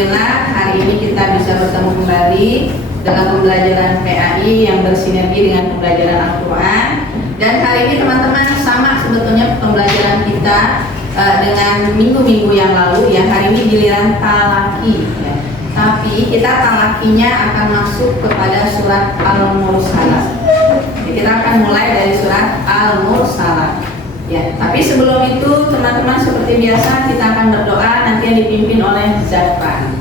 Alhamdulillah hari ini kita bisa bertemu kembali dalam pembelajaran PAI yang bersinergi dengan pembelajaran Al-Quran. Dan hari ini teman-teman sama sebetulnya pembelajaran kita dengan minggu-minggu yang lalu ya. Hari ini giliran talaki ya. Tapi kita talakinya akan masuk kepada surat Al-Mursalat. Kita akan mulai dari surat Al-Mursalat. Ya, tapi sebelum itu teman-teman seperti biasa kita akan berdoa, nanti yang dipimpin oleh Zafran.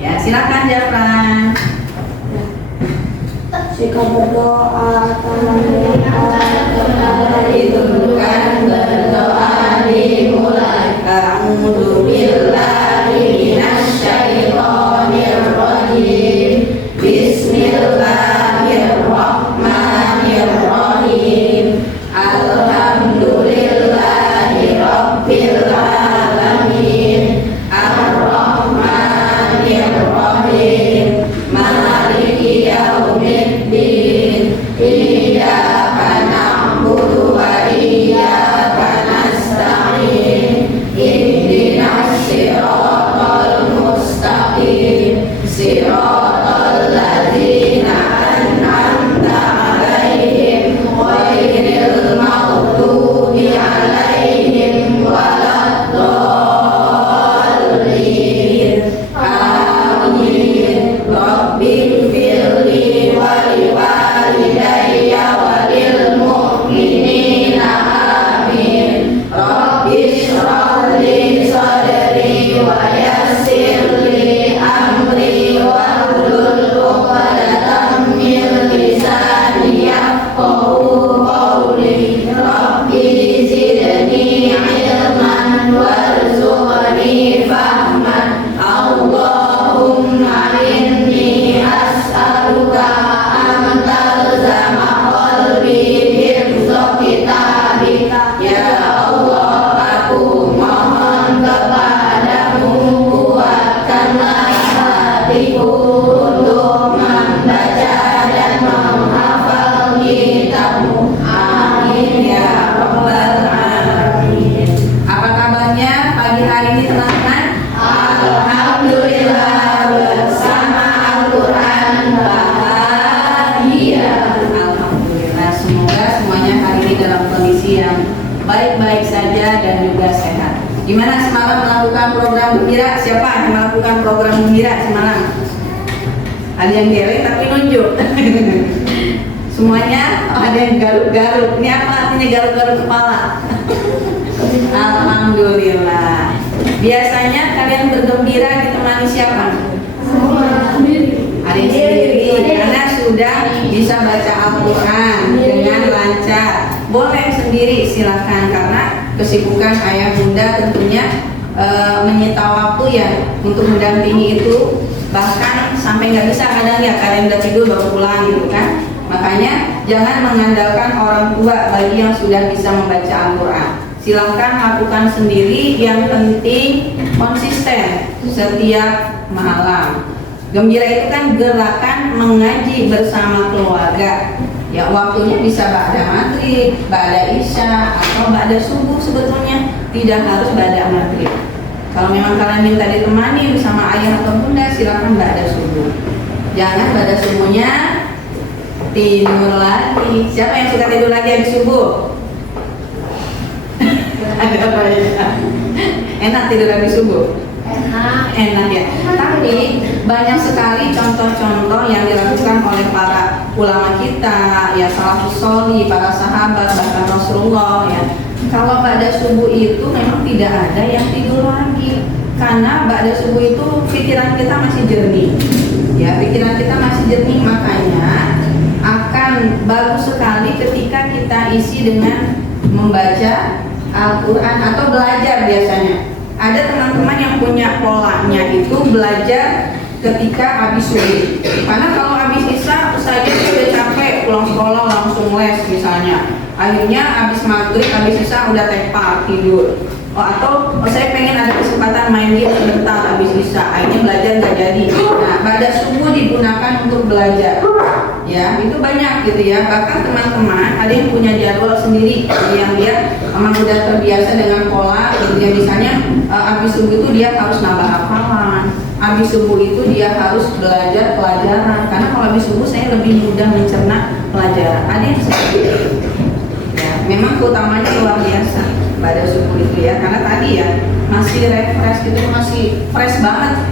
Ya, silakan Zafran. Jika berdoa Itu bukan berdoa dimulai. A'udzu billahi minasyaitonir rajim. Bismillahirrahmanirrahim. Alhamdulillahi rabbil alamin. Ar-Rahmanir-Rahim. Maliki yaumiddin. Iyyaka na'budu wa iyyaka nasta'in. Ihdinas siratal mustaqim. Siratal ladzina an'amta 'alaihim ghairil maghdubi 'alaihim waladdallin. Amin. Rabbighfirli wa liwalidayya wa lil mu'minina amin. Rabbishrah li sadri wa yassir li amri wahlul 'uqdatam min lisani yafqahu qawli. Rabbi zidni ilman warzuqni fahman. Allahumma inni as'aluka an talzama qalbi hifdza kitabika. Ya Allah, aku mohon kepadamu, kuatkanlah hatiku untuk membaca dan menghafal kitabmu. Amin ya rabbal alamin. Apa kabarnya pagi hari ini teman-teman? Alhamdulillah, bersama Al-Quran bahagia. Alhamdulillah, semoga semuanya hari ini dalam kondisi yang baik-baik saja dan juga sehat. Gimana semalam melakukan program gembira? Siapa yang melakukan program gembira semalam? Ada yang geleng tapi nunjuk. Semuanya ada yang garuk-garuk. Ini apa artinya garuk-garuk kepala? Alhamdulillah. Biasanya kalian bergembira ditemani siapa? Ada yang sendiri, karena sudah bisa baca Al-Quran dengan lancar. Boleh sendiri silahkan, karena kesibukan ayah bunda tentunya menyita waktu ya untuk mendampingi itu. Bahkan sampai nggak bisa kadang ya, kalian udah tidur baru pulang gitu kan. Makanya jangan mengandalkan orang tua bagi yang sudah bisa membaca Al-Quran. Silahkan lakukan sendiri, yang penting konsisten setiap malam. Gembira itu kan gerakan mengaji bersama keluarga. Ya, waktunya bisa ba'da maghrib, ba'da isya, atau ba'da subuh sebetulnya. Tidak harus ba'da maghrib. Kalau memang kalian minta ditemani sama ayah atau bunda, silakan ba'da subuh. Jangan ba'da subuhnya tidur lagi. Siapa yang suka tidur lagi habis subuh? Ada apa ya? Enak tidur habis subuh? Enak ya. Tapi banyak sekali contoh-contoh yang dilakukan oleh para ulama kita, ya salafus sholih, para sahabat, bahkan Rasulullah ya. Kalau pada subuh itu memang tidak ada yang tidur lagi, karena pada subuh itu pikiran kita masih jernih. Ya, pikiran kita masih jernih, makanya akan bagus sekali ketika kita isi dengan membaca Al-Quran atau belajar biasanya. Ada teman-teman yang punya polanya itu belajar ketika habis subuh. Karena kalau habis isya saja sudah capek, pulang sekolah langsung les misalnya. Akhirnya habis maghrib, habis isya udah tepar tidur. Atau saya pengen ada kesempatan main game sebentar habis isya, akhirnya belajar nggak jadi. Nah, pada subuh digunakan untuk belajar. Ya, itu banyak gitu ya. Bahkan teman-teman ada yang punya jadwal sendiri, yang dia memang sudah terbiasa dengan pola gitu ya. Misalnya habis subuh itu dia harus nambah hafalan, habis subuh itu dia harus belajar pelajaran, karena kalau habis subuh saya lebih mudah mencerna pelajaran. Ada yang seperti itu. Ya, memang keutamanya luar biasa pada subuh itu ya, karena tadi ya masih refresh gitu, masih fresh banget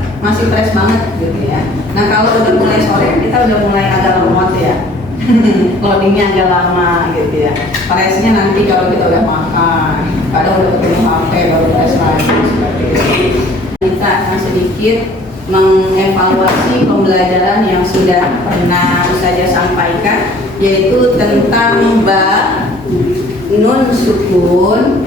gitu ya. Nah kalau udah mulai sore kita udah mulai agak lemot ya. Loadingnya agak lama gitu ya. Freshnya nanti kalau kita udah makan, kadang udah ketemu HP baru fresh lagi seperti itu. Kita akan sedikit mengevaluasi pembelajaran yang sudah pernah saya sampaikan, yaitu tentang ba, nun sukun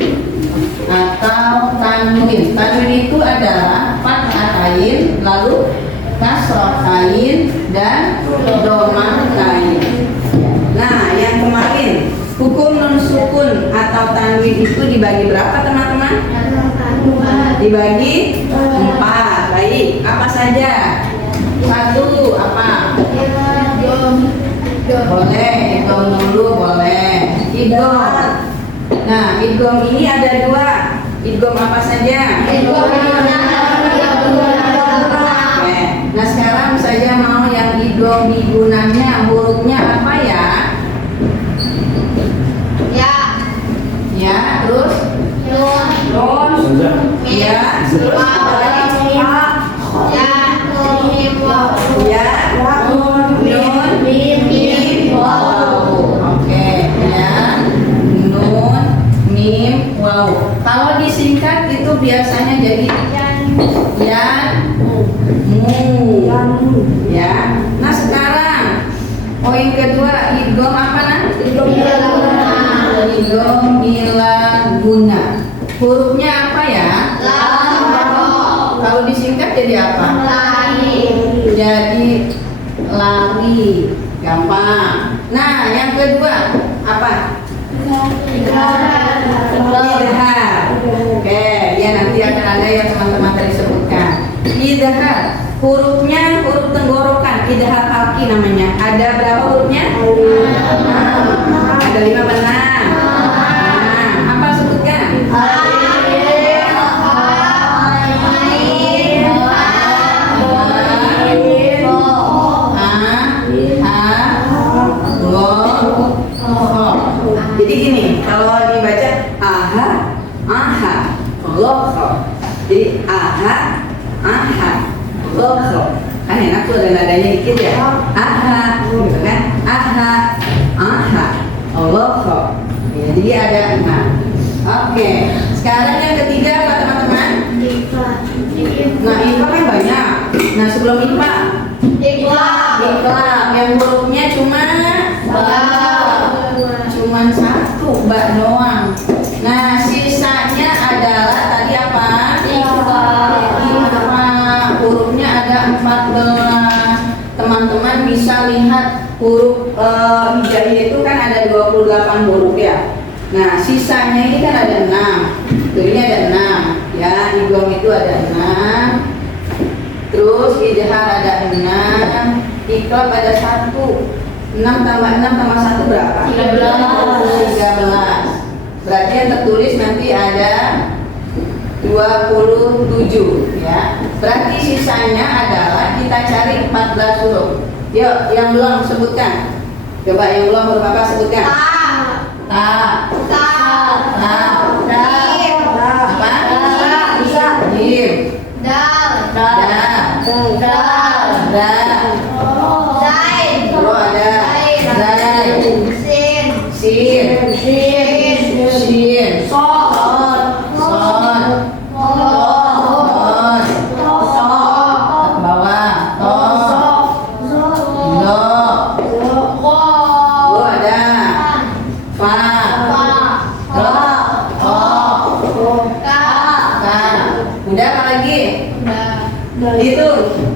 atau tanwin. Tanwin itu adalah fathah ain, lalu kasroh ain dan dhamma ain. Nah, yang kemarin hukum nun sukun atau tanwin itu dibagi berapa teman-teman? Dibagi 4. Baik, apa saja? 1 apa? Boleh, idgham dulu boleh. Idgham. Nah, idgham ini ada 2. Idgham apa saja? Oke. Nah, sekarang saya mau yang idgham digunanya hurufnya apa ya? Ya, terus? Nun. Ya, terus apa lagi? Ya, nun, mim, waw. Oke, ya, nun, mim, waw. Kalau disingkat itu biasanya jadi yan, mu. Ya. Nah sekarang poin kedua, idgham apa nah? Idgham milaguna. Hurufnya apa ya? Kalau disingkat jadi apa? Jadi lari, gampang. Nah, yang kedua apa? Idhar. Oke, ya nanti akan ada yang teman-teman tadi sebutkan. Idhar, hurufnya huruf tenggorokan, idhar halki namanya. Ada berapa hurufnya? Ada 5 benar. Apa sebutkan? Jadi gini, kalau dibaca aha, aha, lokho. Jadi aha, aha, lokho. Kan enak tuh ada nadanya dikit ya. Aha, gitu kan? Aha, aha, lokho. Ya, jadi ada 6. Oke, sekarang yang ketiga apa teman-teman? Nah, IPA kan banyak. Nah, sebelum IPA, Iqlab yang hurufnya cuman 1, ba doang. Nah, sisanya adalah tadi apa? Iqfa. Hurufnya ada 14. Teman-teman bisa lihat huruf hijaiyah itu kan ada 28 huruf ya. Nah, sisanya ini kan ada 6. Ini ada 6 ya, idgham itu ada 6. Terus idhar ada 6, iqlab ada 1. 6 tambah 6 tambah 1 berapa? 13. Berarti yang tertulis nanti ada 27 ya. Berarti sisanya adalah kita cari 14 huruf. Yuk, yang belum sebutkan. Coba yang belum huruf apa sebutkan? Ta. Jim. Lo ada sin, bawah, lo ada fa, udah apa lagi? Itu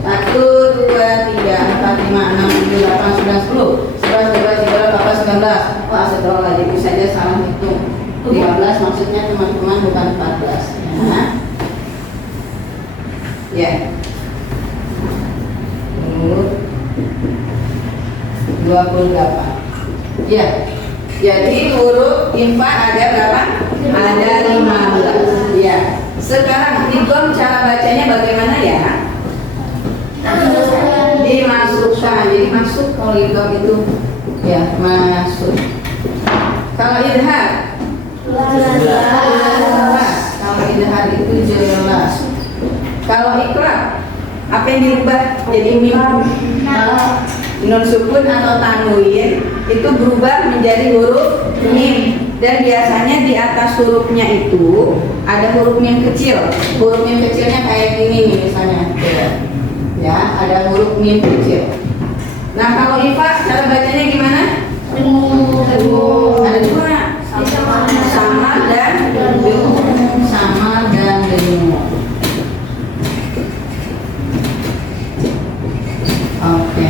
1, 2, 3, 4, 5, 6, 7, 8, 9, 10 11, 12, 13, 14, 15 wah setelah lagi bisa aja salah hitung 15 maksudnya teman-teman bukan 14 ya 28 ya. Jadi huruf IMPA ada berapa? Ada 15 ya. Sekarang idgham cara bacanya bagaimana ya? masuk. Kalau idgham itu ya masuk. Kalau idhar jelas. Kalau idhar itu jelas. Kalau iqlab apa yang dirubah jadi mim? Nun sukun atau tanwin itu berubah menjadi huruf mim, dan biasanya di atas hurufnya itu ada huruf mim kecil. Huruf mim kecilnya kayak gini nih misalnya, ya ada huruf mim kecil. Nah kalau ifa cara bacanya gimana? Ada dua, sama dan dengung. Sama dan dengung. Oke.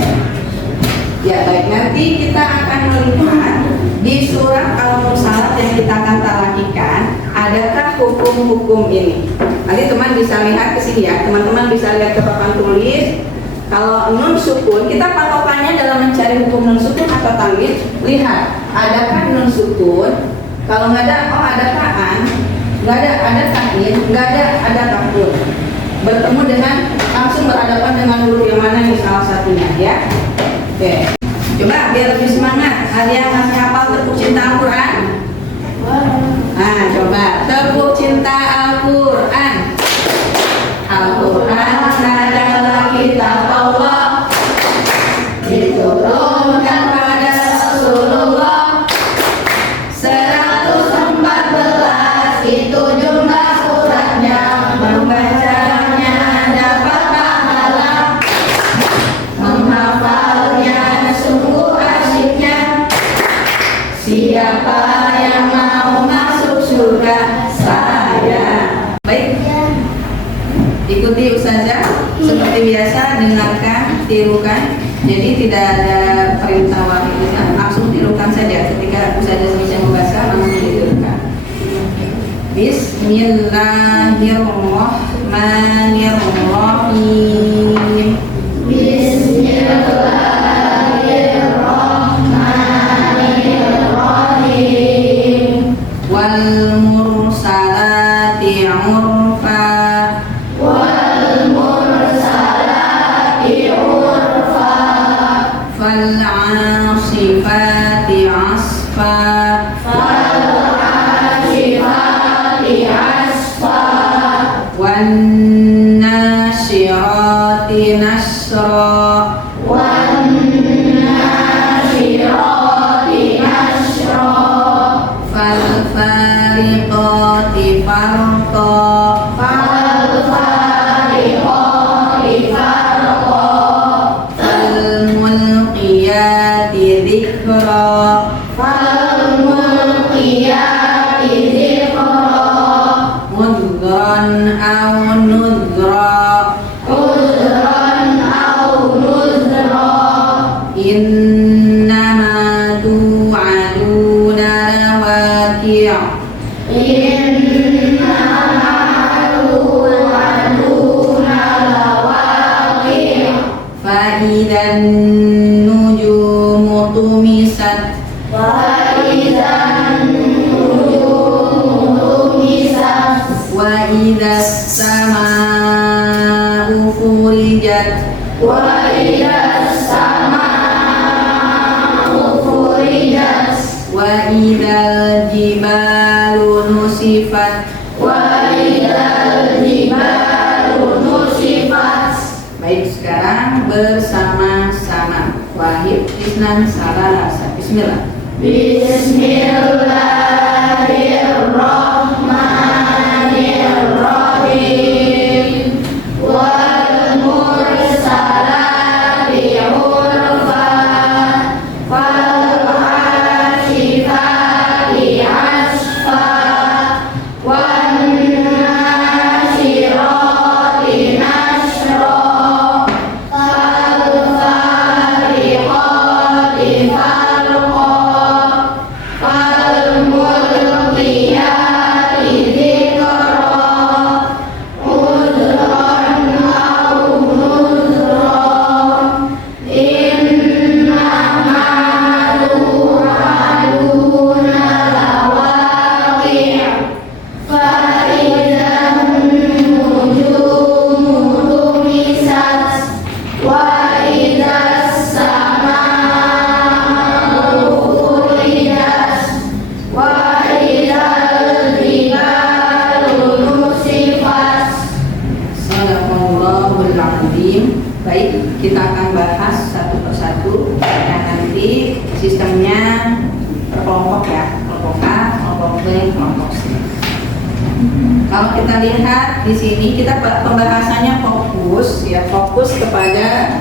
Ya baik, nanti kita akan melihat di surat Al-Mursalat yang kita akan talakikan, adakah hukum-hukum ini. Nanti teman bisa lihat ke sini ya, teman-teman bisa lihat ke papan tulis. Kalau nun sukun, kita patokannya dalam mencari hukum nun sukun atau tanwin. Lihat, adakah nun sukun? Kalau nggak ada, oh ada kaan, nggak ada takin, nggak ada kafur. Bertemu dengan langsung berhadapan dengan huruf yang mana nih salah satunya ya. Oke, coba biar lebih semangat. Ada yang masih hafal tepuk cinta Al-Quran? Nah, coba tepuk cinta Al-Quran. Al-Quran adalah kitab Allah, diturunkan pada Rasulullah. 114 itu jumlah suratnya, membacanya dapat pahala, menghafalnya sungguh asyiknya. Siapa yang mau masuk surga? Saya. Baik, ikuti Ustazah seperti biasa, dengarkan, tirukan. Jadi tidak ada perintah wahid, langsung tirukan saja. Ketika Ustazah bisa membaca, langsung ditirukan. Bismillahirrahmanirrahim. Bismillahirrahmanirrahim. Wal mursalati urfa. Wal mursalati urfa. Fal asifati asfa. Fal asifati asfa. Wan nasyirati nasra. Wan nasyirati nasra. Fal fariqati farqa. Fal fariqati farqa. Fal mulqiyati dzikra. Fal mulqiyati dzikra. Mudghran aw nudhra. Udhran aw nudhra. Innama tu'aduna lawaqi'. Innama tu'aduna lawaqi'. Fa idzan nujumu tumisat. Fa idzan nujumu tumisat. Wa idzas samaa'u furijat. Wa idzas samaa'u furijat. Wa idzal jibalu nusifat. Wa idzal jibalu nusifat. Baik, sekarang bersama-sama. Wahid, isnan, salasa. Bismillah. Bismillahirrahmanirrahim. Wal mursalati urfa. Fal asifati asfa. Wan nasyirati nasra. Fal fariqati farqa. Fal mulqiyati Tanwin. Baik, kita akan bahas satu persatu dan nanti sistemnya berkelompok ya, kelompok A, kelompok B, kelompok C. Kalau kita lihat di sini kita pembahasannya fokus ya, fokus kepada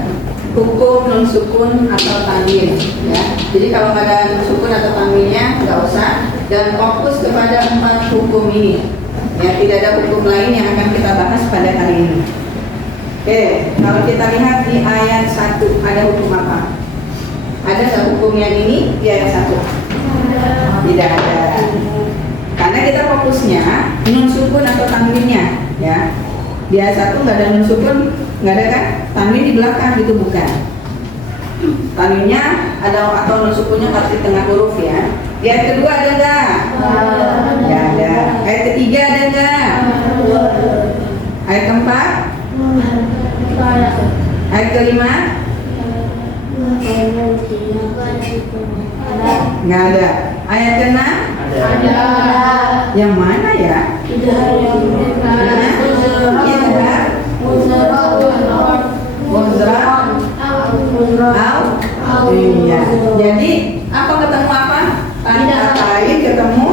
hukum nun sukun atau tanwin ya. Jadi kalau nggak ada nun sukun atau tanwinnya nggak usah, dan fokus kepada 4 hukum ini ya, tidak ada hukum lain yang akan kita bahas pada kali ini. Oke, kalau kita lihat di ayat 1 ada hukum apa? Ada nggak hukum yang ini di ayat 1? Tidak ada. Karena kita fokusnya nun sukun atau tanwinnya ya. Di ayat 1 nggak ada nun sukun, nggak ada kan? Tanwin di belakang itu bukan. Tanwinnya ada atau nun sukunnya pasti tengah huruf ya. Di ayat kedua ada nggak? Nggak ada. Ayat ketiga ada nggak? Ayat keempat? Ayat kelima? Nggak ada. Ayat keenam? Ada. Yang mana ya? Iya. Jadi apa ketemu apa? Lain ketemu?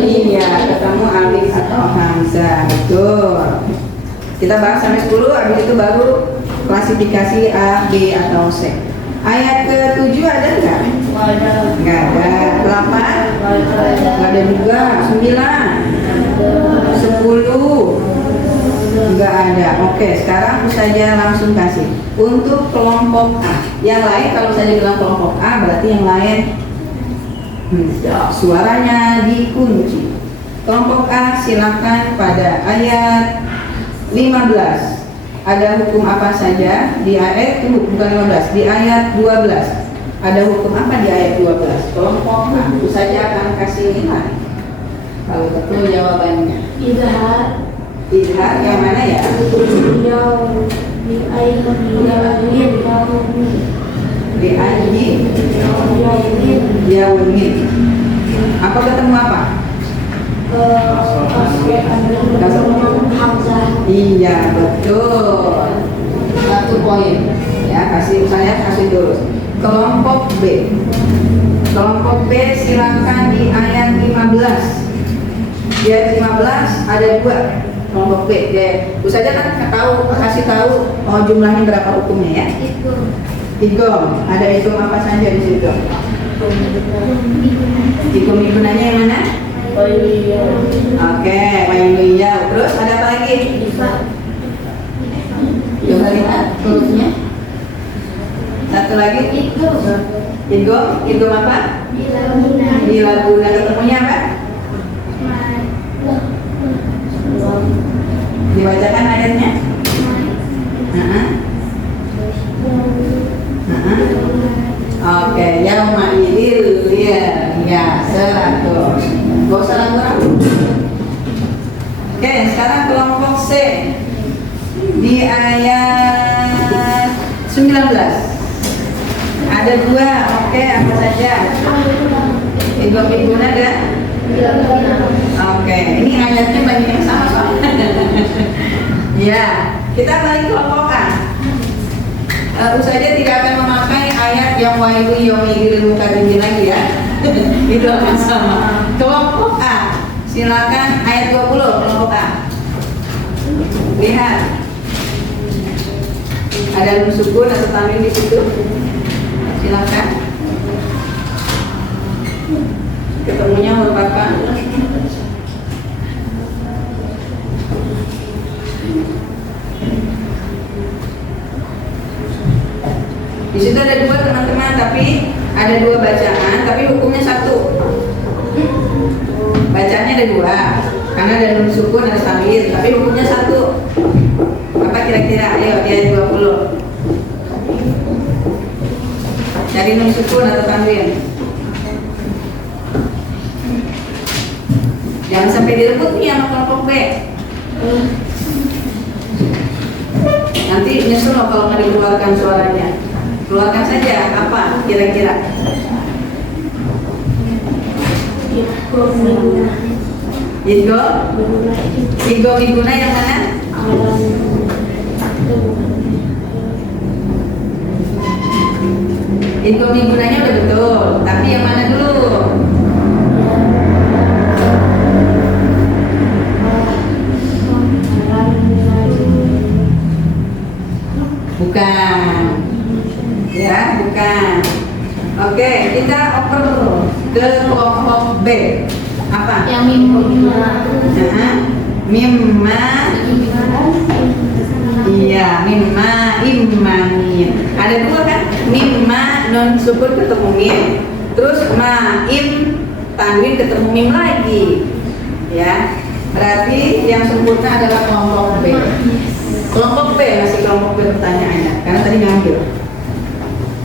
Iya, ketemu alif atau hamzah. Betul. Kita bahas sampai 10, habis itu baru klasifikasi A, B atau C. Ayat ke-7 ada nggak? Nggak ada. 8? Nggak ada juga. 9? 10? Nggak ada. Oke, sekarang saya langsung kasih untuk kelompok A. Yang lain kalau saya bilang kelompok A berarti yang lain suaranya dikunci. Kelompok A silakan pada ayat 15. Ada hukum apa saja di ayat bukan 15, di ayat 12. Ada hukum apa di ayat 12? Kelompok A. Itu saja akan kasih nilai. Kalau betul jawabannya. Idhar yang mana ya? Yaumin. Apa ketemu apa? Iya, betul. 1 poin. Ya, saya kasih terus. Kelompok B. Kelompok B silakan di ayat 15. Di ayat 15 ada 2 kelompok B. Terus saja kan kasih tahu jumlahnya berapa hukumnya ya. Igom. Ada igom apa saja di situ? Igom-igonanya yang mana? Oke, wailiyah. Terus ada apa lagi? Coba lihat hurufnya. Satu lagi. Igom apa? Bilaguna. Ketemunya apa? Dibacakan ayatnya. Oke, yauma idil ya 100. Gak usah ragu-ragu. Oke, sekarang kelompok C di ayat 19. Ada 2. Oke, apa saja? Igom ada? Oke, ini ayatnya banyak yang sama soalnya. Ya, kita balik kelompok A. Usahanya tidak akan memakai ayat yang wailu yomidil mukadimin lagi ya. Itu akan sama. Kelompok A, silakan ayat 20 kelompok A. Lihat. Ada nun sukun atau tanwin di situ. Silakan. Ketemunya merupakan di situ ada 2 teman-teman, tapi ada 2 bacaan, tapi hukumnya 1. Bacaannya ada 2, karena ada nun sukun, ada tanwin, tapi hukumnya 1. Apa kira-kira? Ayo di ayat 20. Cari nun sukun atau tanwin. Jangan sampai direbut nih sama kelompok B. Nanti nyesel loh kalau nggak dikeluarkan suaranya. Keluarkan saja, apa kira-kira? Igona yang mana? Idgham minggunanya udah betul, tapi yang mana dulu? Bukan. Ya, bukan. Oke, kita oper ke kelompok B. Apa? Yang mimma. Mimma. Iya, mimma imani. Ada dua kan? Mimma non sukun ketemu mim. Terus ma im tanwin ketemu mim lagi. Ya. Berarti yang sempurna adalah kelompok B. Kelompok B masih kelompok B pertanyaannya karena tadi ngambil.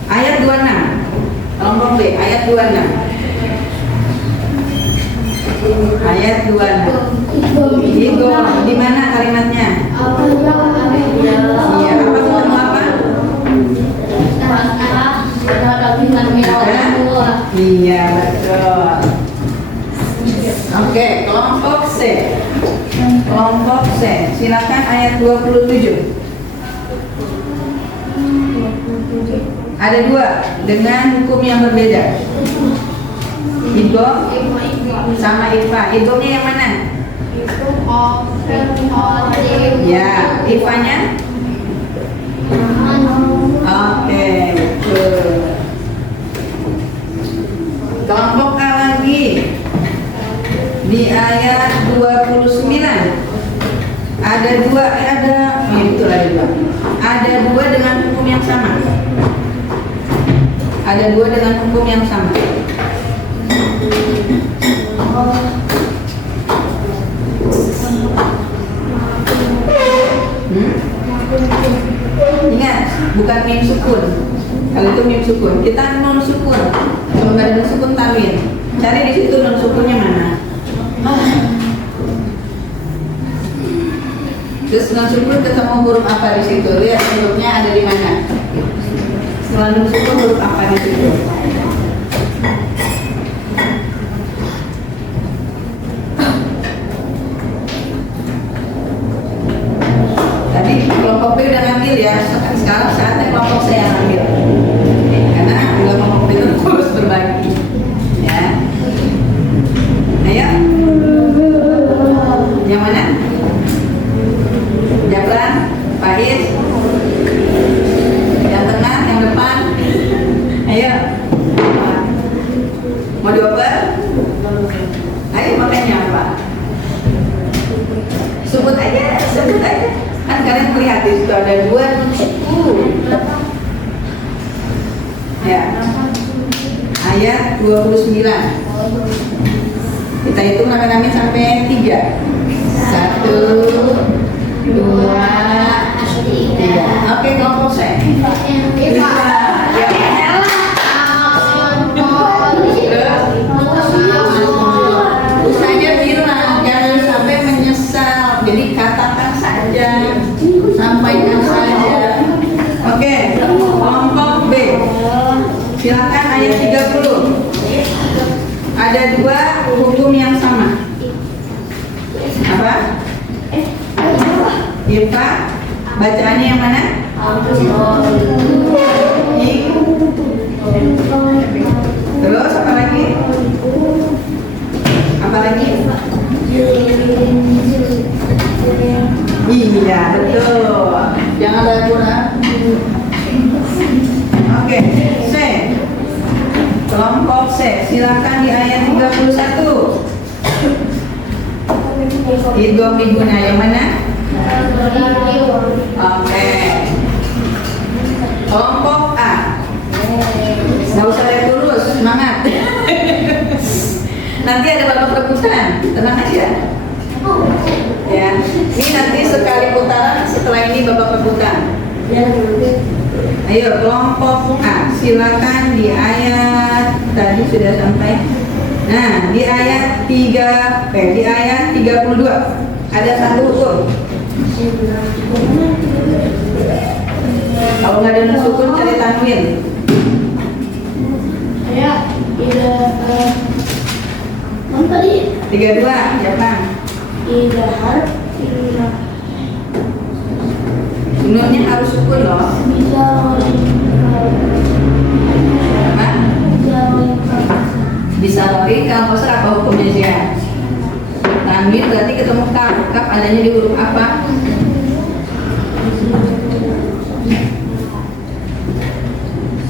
Ayat 26. Kelompok B ayat 26. Ayat 26. Idgham di mana kalimatnya? Iya, apa ketemu apa? Iya, betul. Oke, kelompok C. Kelompok C. Silakan ayat 27. Ada dua dengan hukum yang berbeda. Idgham sama ikhfa. Idghamnya yang mana? Ya, ikhfanya? Oke, betul. Kelompok A lagi di ayat 29 ada dua, betul ada dua. Ada dua dengan hukum yang sama. Ada dua dengan hukum yang sama. Ingat, bukan mim sukun. Kalau itu mim sukun, kita non sukun. Kalau nggak ada non sukun tanwin. Cari di situ non sukunnya mana. Terus non sukun ketemu huruf apa di situ? Lihat hurufnya ada di mana. Setelah non sukun huruf apa di situ? Tadi kelompok B udah ngambil ya. Sekarang saatnya kelompok C yang ambil. Karena dua kelompok B itu terus berbagi. Ya. Ayo. Yang mana? Jabran, Faiz. Yang tengah, yang depan. Ayo. Mau dioper? Ayo makanya apa? Sebut aja, sebut aja. Kan kalian melihat di situ ada dua suku. Ya. Ayat 29. Kita hitung rame-rame sampai 3. 1, 2, 3. Oke, kelompok C. Ya. Usahanya bilang jangan sampai menyesal. Jadi katakan saja, sampaikan saja. Oke, kelompok B. Silakan ayat 30. Ada dua hukum yang sama. Apa? Ikhfa. Bacaannya yang mana? Terus apa lagi? Apa lagi? Iya, betul. Jangan ragu-ragu. Oke, C. Kelompok C. Silakan di ayat 31. Idgham minggunah yang mana? Oke. Kelompok A. Nggak usah lihat lurus, semangat. Nanti ada babak rebutan, tenang aja. Ya, ini nanti sekali putaran, setelah ini babak rebutan. Ayo kelompok A, silakan di ayat tadi sudah sampai. Nah, di ayat 32 ada satu hukum. Kalau nggak ada sukun cari tanwin. Ya, tidak. Mana tadi? 32, Jepang. Tidak harus. Nunnya harus sukun loh. Bisa. Tanwin berarti ketemu kaf. Kaf adanya di huruf apa?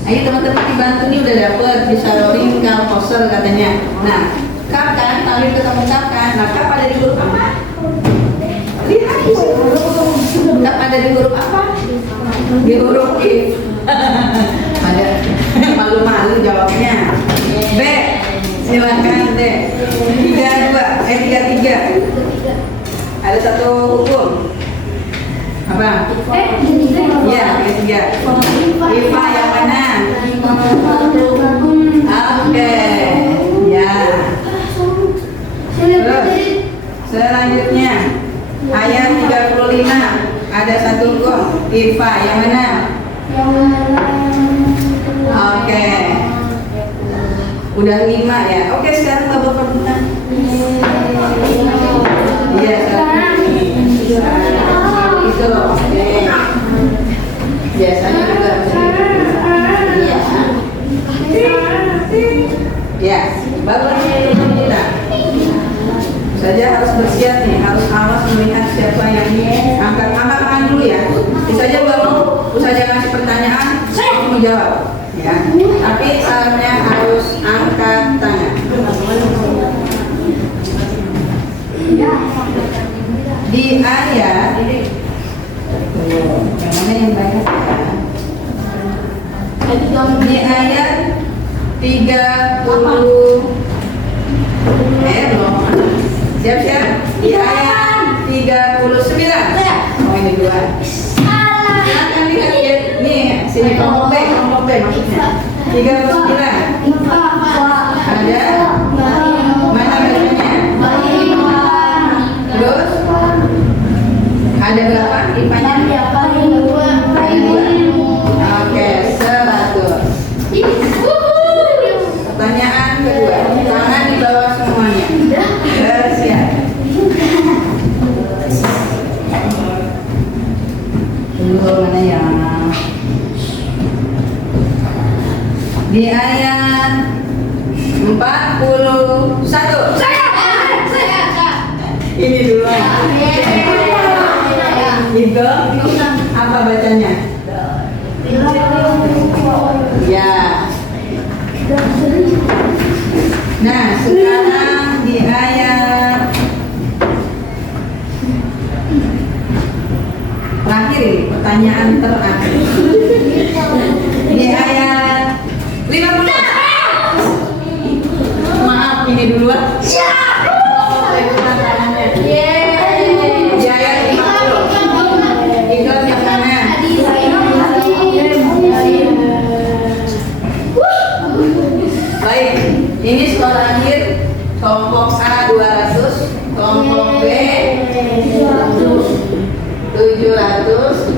Ayo teman-teman dibantu nih, udah dapet bisa rolling kal koser katanya. Nah, kaf kan, tanwin ketemu kaf kan. Nah, kaf ada di huruf apa? Lihat kaf ada di huruf apa? Di huruf I. Ada malu-malu jawabnya. B, silakan D. 3-3. Ada satu hukum. Apa? Iya, tiga. Ifa yang mana? Oke. Ya. Terus selanjutnya ayat 35 ada satu hukum. Ifa yang mana? Oke. Udah 5 ya. Oke, sekarang babak perbutan. Iya, itu oke. Biasanya juga iya. Ya, babak perbutan. Saja harus bersiap nih, harus awas melihat siapa yang angkat tangan dulu ya. Bisa aja baru saja kasih pertanyaan, saya mau jawab ya. Tapi sarannya harus angkat tangan. Di ayat ini yang mana yang banyak ya? Di ayat 30 belum. Siap-siap. Di ayat 39. Oh ini dua. Silakan lihat ya. Nih, sini kelompok B maksudnya. 39. Ada mana bacanya? Terus ada berapa ipanya? Oke, 100. Pertanyaan kedua. Tangan di bawah semuanya. Bersiap. Dulu mana ya? Di ayat 41. Saya. Ini dulu. Itu apa bacanya? Ya. Nah, sekarang di ayat terakhir ini, pertanyaan terakhir. Di ayat 50. Maaf, ini duluan. Di ayat 50. Ikut yang mana? Baik, ini sekolah akhir. Kelompok A 200, kelompok B 700,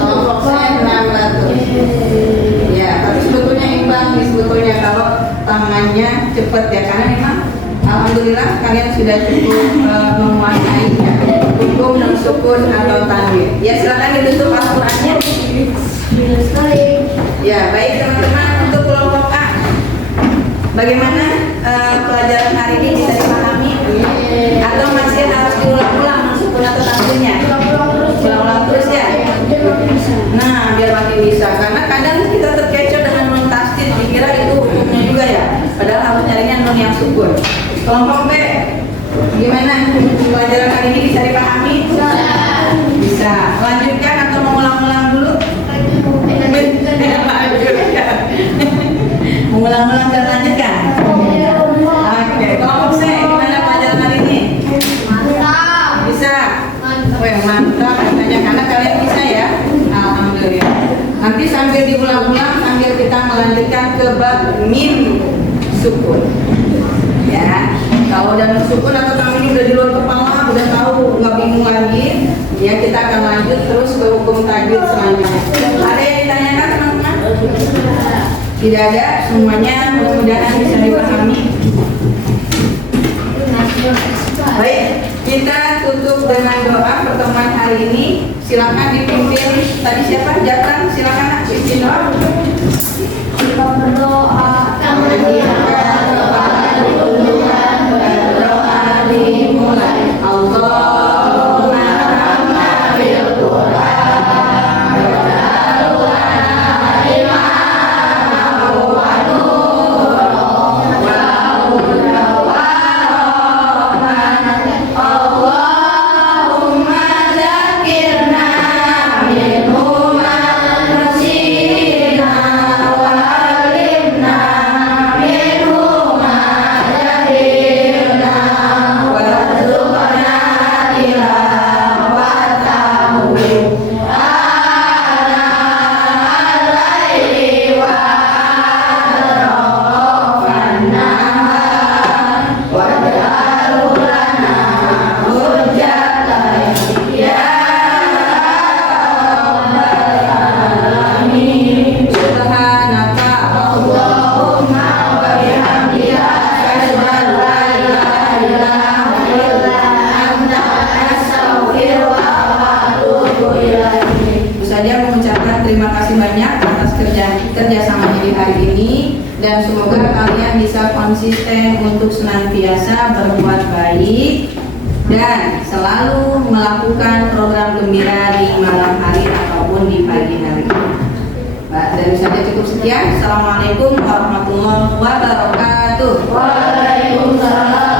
kelompok C 600. Ya, tapi sebetulnya imbang nih sebetulnya kalau tangannya cepat ya, karena memang alhamdulillah kalian sudah cukup menguasai ya, hukum dan sukun atau tanwin. Ya, silakan ditutup Al-Qur'annya. Ya, baik teman-teman, untuk kelompok A, bagaimana pelajaran hari ini bisa dipahami atau masih harus diulang-ulang sukun atau tanwinnya? Ulang-ulang terus ya. Nah, biar makin bisa, karena kadang kita terkecoh dengan nun tasdid, dikira itu hukumnya juga ya, padahal harus nyarinya nun yang sukun. Kelompok B, gimana pelajaran hari ini bisa dipahami? Bisa. Lanjutkan atau mau ulang-ulang dulu? Lanjutkan. Mengulang-ulang dan lanjutkan. Oke, kelompok C, gimana pelajaran hari ini? Bisa. Wah, mantap katanya, karena kalian bisa ya. Alhamdulillah. Nanti sambil diulang-ulang sambil kita melanjutkan ke bab mim sukun. Ya, kalau udah sukun atau tanwin udah di luar kepala, udah tahu, nggak bingung lagi, ya kita akan lanjut terus ke hukum tajwid selanjutnya. Ada yang ditanyakan teman-teman? Tidak ada, semuanya mudah-mudahan bisa dipahami. Baik, kita tutup dengan doa pertemuan hari ini. Silakan dipimpin. Tadi siapa? Jatan, silakan pimpin doa. Kita berdoa. Berdoa dimulai. kasih banyak atas kerjasamanya di hari ini, dan semoga kalian bisa konsisten untuk senantiasa berbuat baik dan selalu melakukan program gembira di malam hari ataupun di pagi hari. Dari saya cukup sekian. Assalamualaikum warahmatullahi wabarakatuh. Waalaikumsalam.